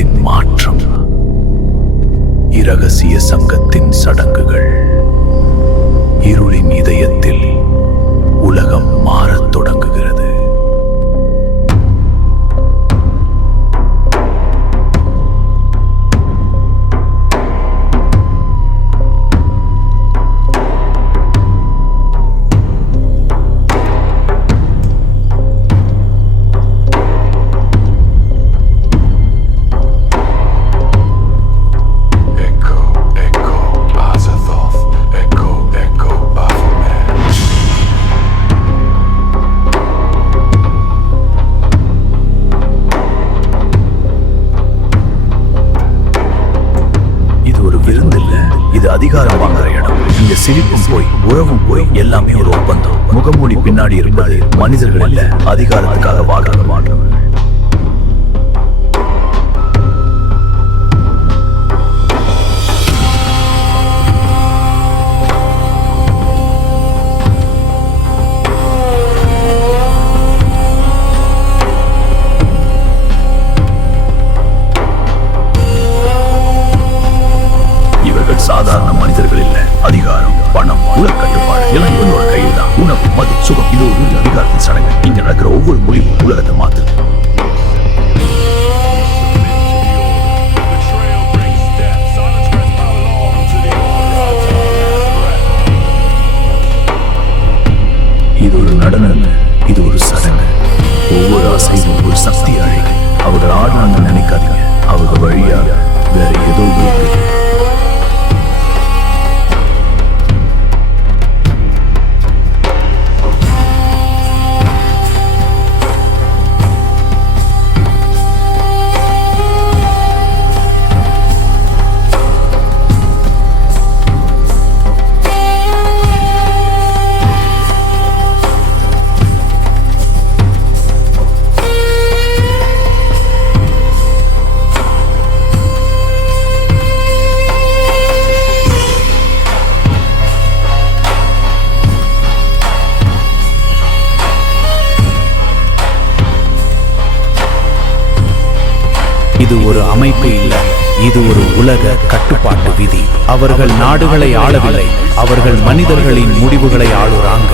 உலகத்தின் மாற்றம், இரகசிய சங்கத்தின் சடங்குகள், இருளின் இதயத்தில் உலகம் மாறத் தொடங்குகிறது. அதிகாரம் வாங்குற இடம். இங்க சிரிப்பும் போய் உறவும் போய் எல்லாமே ஒரு ஒப்பந்தம். முகமூடி பின்னாடி இருப்பது மனிதர்கள் இல்ல, அதிகாரத்துக்காக வாழ மாட்டோம். சாதாரண மனிதர்கள் இல்ல, அதிகாரம், பணம், உலக கட்டுப்பாடு எல்லாம் இவங்களோட கையில் தான். உணவு, மது, சுகம், இது ஒரு அதிகாரத்தின் சடங்கு. இங்க நடக்கிற ஒவ்வொரு முடிவும் உலகத்தை மாத்து. இது ஒரு நடனம், இது ஒரு சடங்கு. ஒவ்வொரு அசைவும் ஒரு சக்தி அழைக்கு. அவர்கள் ஆடுறாங்க நினைக்காதீங்க, அவங்க வழியாக வேற ஏதோ இருக்கு. இது ஒரு அமைப்பு இல்ல, இது ஒரு உலக கட்டுப்பாட்டு விதி. அவர்கள் நாடுகளை ஆளவில்லை, அவர்கள் மனிதர்களின் முடிவுகளை ஆளுறாங்க.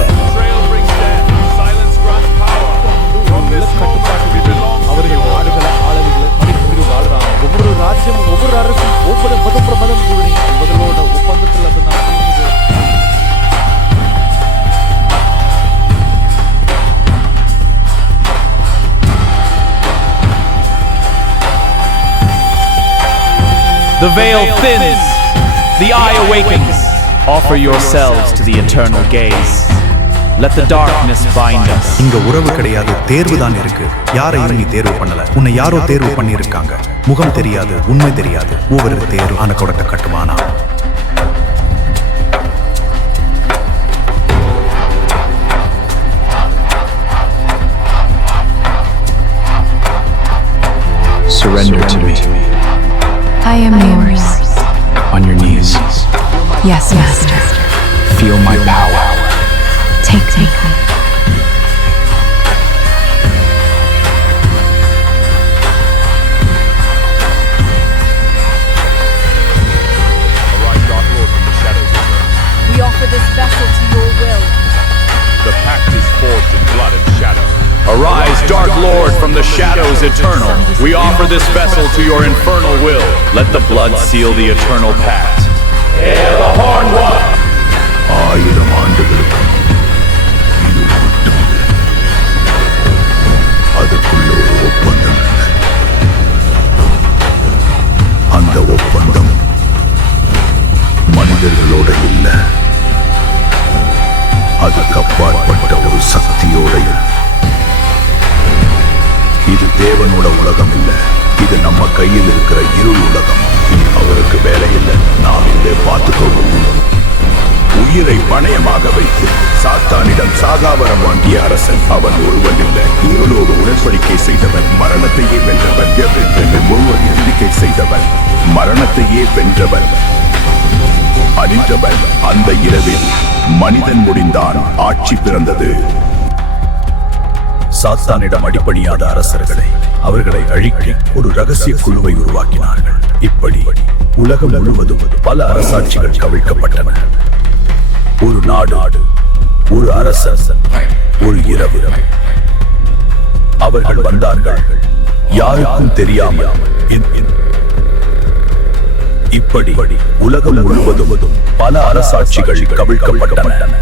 அவர்கள் நாடுகளை ஆளவில்லை, முடிவுகள் ஆளுறாங்க. ஒவ்வொரு ராஜ்யமும் ஒவ்வொரு அரசும் ஒவ்வொரு மதம் கூடி இவர்களோட ஒப்பந்தத்தில் அது நான் The veil thins, the eye awakens. Offer yourselves to the eternal gaze. Let the darkness bind us. இங்க உறவு கிடையாது, தேர்வு தான் இருக்கு. யாரையும் நீ தேர்வு பண்ணல, உன்னை யாரோ தேர்வு பண்ணி இருக்காங்க. முகம் தெரியாது, உண்மை தெரியாது. ஒவ்வொரு தேர்வு ஆன கொடட்ட கட்டுமானா. Surrender to me. I am yours. On your knees. Yes, Master. Feel my power. Take me. Arise, Dark Lord, from the shadows of earth. We offer this vessel to your will. The pact is forged in blood and shadow. Arise, Dark Lord, from the shadows eternal. We offer this vessel to your infernal will. Let the blood seal the eternal pact. Hail the Horned One! 1000 ஆண்டுகளுக்கு இது மட்டும் அதுக்குள்ள ஒரு ஒப்பந்தம். அந்த ஒப்பந்தம் மனிதர்களோட இல்ல, அதுக்கு அப்பாற்பட்ட ஒரு சக்தியோடைய. இது தேவனோட உலகம் இல்ல, இது நம்ம கையில் இருக்கிற இருள் உலகம். அவருக்கு வேலை இல்லை, நாம் இதை பார்த்துக்கொள்வோம். உயிரை பணயமாக வைத்து சாத்தானிடம் சாகாவரம் வாங்கிய அரசன் அவன் ஒருவன் இல்லை. இருளோடு உடன்படிக்கை செய்தவன், மரணத்தையே வென்றவன். ஒருவர் எண்ணிக்கை செய்தவன், மரணத்தையே வென்றவன், அழிந்தவன். அந்த இரவில் மனிதன் முடிந்தான், ஆட்சி பிறந்தது. சாத்தானிடம் அடிபணியாத அரசர்களை அவர்களை அழிக்க ஒரு ரகசிய குழுவை உருவாக்கினார்கள். இப்படி உலகம் முழுவதும் பல அரசாட்சிகள் கவிழ்க்கப்பட்டன. ஒரு நாடு, ஒரு அரசன், ஒரு இரவு. அவர்கள் வந்தார்கள், யாருக்கும் தெரியாமல். இப்படி உலகம் முழுவதும் பல அரசாட்சிகள் கவிழ்க்கப்பட்டன.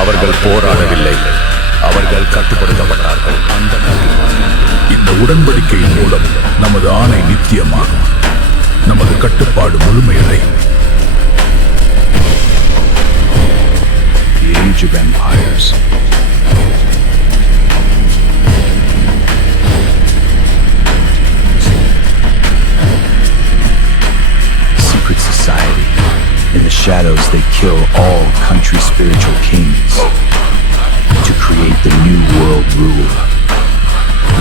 அவர்கள் போராடவில்லை, அவர்கள் கட்டுப்படுத்தப்பட்டார்கள். இந்த உடன்படிக்கையின் மூலம் நமது ஆணை நித்தியமாகும், நமது கட்டுப்பாடு முழுமையடையும். The Age of Empires. Secret society. In the shadows, they kill all country spiritual kings to create the new world rule.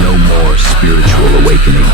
No more spiritual awakening.